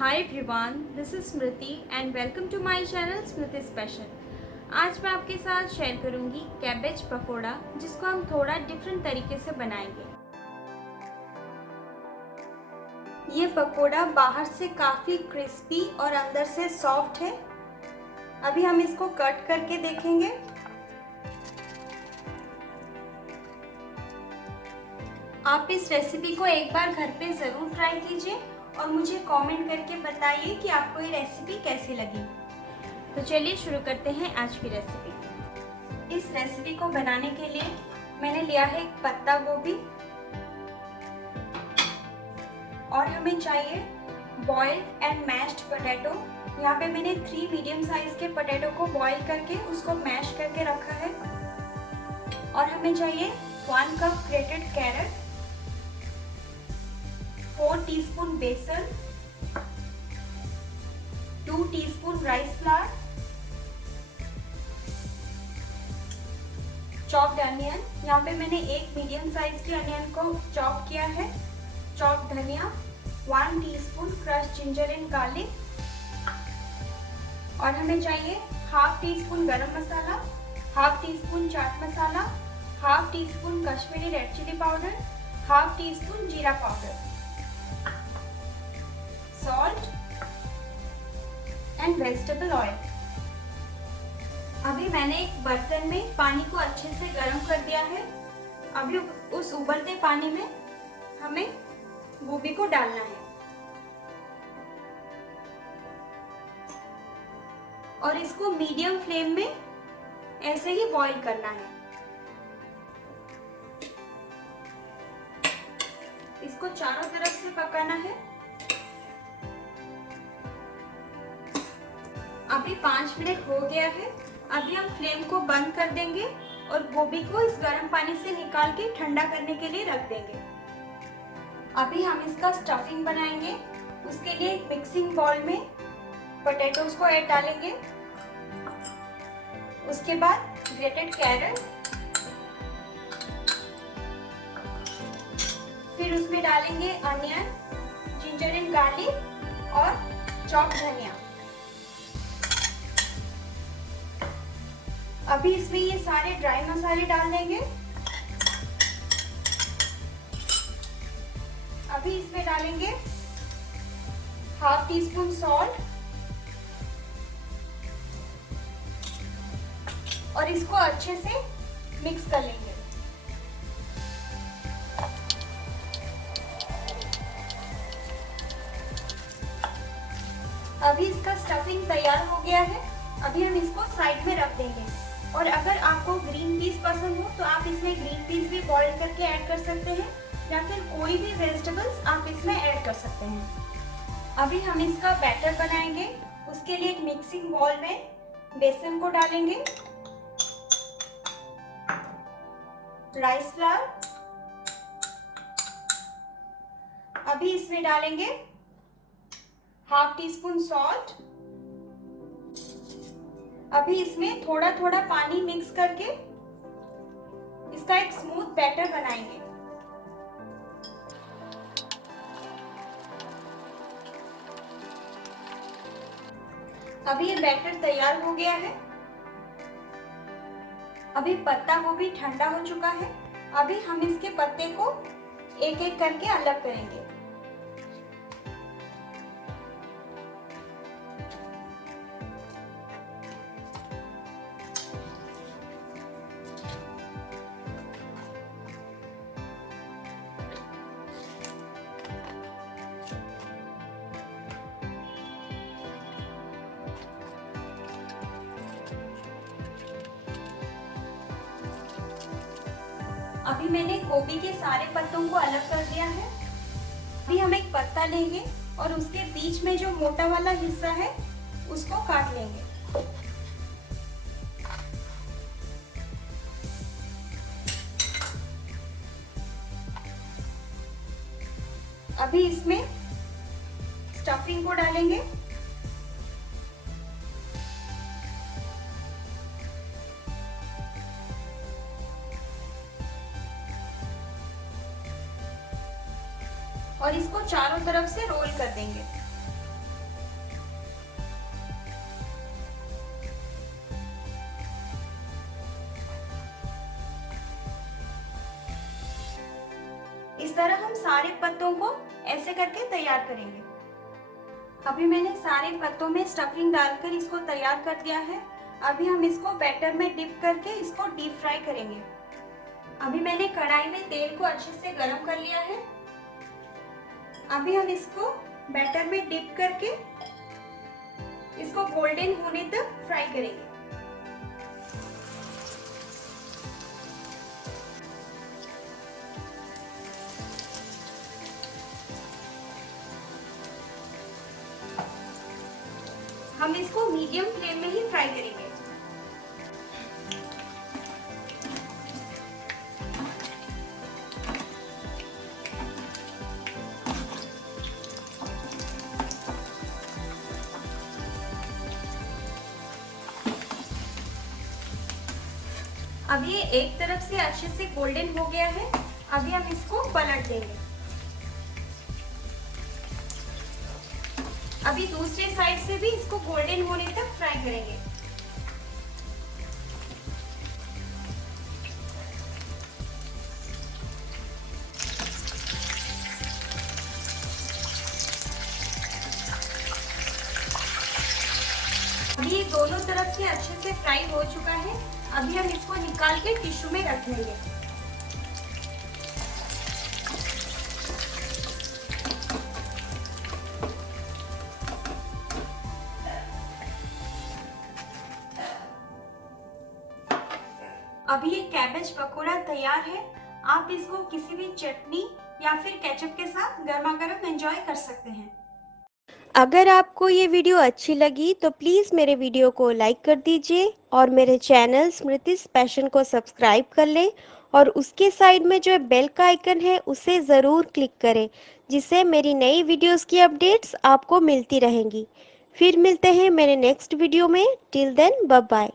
Hi everyone, this is Smriti and welcome to my channel Smriti special. आज मैं आपके साथ शेयर करूंगी कैबेज पकोड़ा, जिसको हम थोड़ा डिफरेंट तरीके से बनाएंगे। ये पकोड़ा बाहर से काफ़ी क्रिस्पी और अंदर से सॉफ्ट है। अभी हम इसको कट करके देखेंगे। आप इस रेसिपी को एक बार घर पे ज़रूर ट्राई कीजिए और मुझे कमेंट करके बताइए कि आपको ये रेसिपी कैसी लगी। तो चलिए शुरू करते हैं आज की रेसिपी। इस रेसिपी को बनाने के लिए मैंने लिया है एक पत्ता गोभी और हमें चाहिए बॉइल्ड एंड मैश्ड पोटैटो। यहाँ पे मैंने 3 मीडियम साइज के पोटैटो को बॉईल करके उसको मैश करके रखा है। और हमें चाहिए 1 कप ग्रेटेड कैरेट, 4 टीस्पून बेसन, 2 teaspoon rice flour, chopped onion. यहाँ पे मैंने एक मीडियम साइज के अनियन को चॉप किया है, चॉप्ड धनिया, 1 teaspoon crush ginger and garlic. और हमें चाहिए half teaspoon garam masala, half teaspoon chaat masala, half teaspoon Kashmiri red chilli powder, half teaspoon जीरा powder, salt and vegetable oil. अभी मैंने एक बर्तन में पानी को अच्छे से गर्म कर दिया है। अभी उस उबलते पानी में हमें गोभी को डालना है और इसको मीडियम फ्लेम में ऐसे ही बॉईल करना है। इसको चारों तरफ से पकाना है। अभी 5 मिनट हो गया है। अभी हम फ्लेम को बंद कर देंगे और गोभी को इस गर्म पानी से निकाल के ठंडा करने के लिए रख देंगे। अभी हम इसका स्टफिंग बनाएंगे। उसके लिए एक मिक्सिंग बाउल में पोटैटोज को ऐड डालेंगे। उसके बाद ग्रेटेड कैरेट, फिर उसमें डालेंगे अनियन, जिंजर एंड गार्लिक और चॉप्ड धनिया। अभी इसमें ये सारे ड्राई मसाले डाल देंगे। अभी इसमें डालेंगे हाफ टी स्पून सॉल्ट और इसको अच्छे से मिक्स कर लेंगे। अभी इसका स्टफिंग तैयार हो गया है। अभी हम इसको साइड में रख देंगे। और अगर आपको ग्रीन पीस पसंद हो तो आप इसमें ग्रीन पीस भी बॉईल करके ऐड कर सकते हैं या फिर कोई भी वेजिटेबल्स आप इसमें ऐड कर सकते हैं। अभी हम इसका बैटर बनाएंगे। उसके लिए एक मिक्सिंग बाउल में बेसन को डालेंगे, राइस फ्लावर, अभी इसमें डालेंगे हाफ टी स्पून सॉल्ट। अभी इसमें थोड़ा थोड़ा पानी मिक्स करके इसका एक स्मूथ बैटर बनाएंगे। अभी ये बैटर तैयार हो गया है। अभी पत्ता गोभी ठंडा हो चुका है। अभी हम इसके पत्ते को एक एक करके अलग करेंगे। अभी मैंने गोभी के सारे पत्तों को अलग कर दिया है। अभी हम एक पत्ता लेंगे और उसके बीच में जो मोटा वाला हिस्सा है उसको काट लेंगे। अभी इसमें स्टफिंग को डालेंगे। और इसको चारों तरफ से रोल कर देंगे। तरह हम सारे पत्तों को ऐसे करके तैयार करेंगे। अभी मैंने सारे पत्तों में स्टफिंग डालकर इसको तैयार कर दिया है। अभी हम इसको बैटर में डिप करके इसको डीप फ्राई करेंगे। अभी मैंने कढ़ाई में तेल को अच्छे से गरम कर लिया है। अभी हम इसको बैटर में डिप करके इसको गोल्डन होने तक फ्राई करेंगे। हम इसको मीडियम फ्लेम में ही फ्राई करेंगे। अब ये एक तरफ से अच्छे से गोल्डन हो गया है। अभी हम इसको पलट देंगे। अभी दूसरे साइड से भी इसको गोल्डन होने तक फ्राई करेंगे। अभी ये दोनों तरफ से अच्छे से फ्राई हो चुका है। अभी हम इसको निकाल के टिश्यू में रख लेंगे। अभी ये कैबेज पकोड़ा तैयार है। आप इसको किसी भी चटनी या फिर केचप के साथ गर्मा गर्म एंजॉय कर सकते हैं। अगर आपको ये वीडियो अच्छी लगी तो प्लीज़ मेरे वीडियो को लाइक कर दीजिए और मेरे चैनल स्मृतिस पैशन को सब्सक्राइब कर लें और उसके साइड में जो बेल का आइकन है उसे ज़रूर क्लिक करें, जिससे मेरी नई वीडियोस की अपडेट्स आपको मिलती रहेंगी। फिर मिलते हैं मेरे नेक्स्ट वीडियो में। Till then bye bye.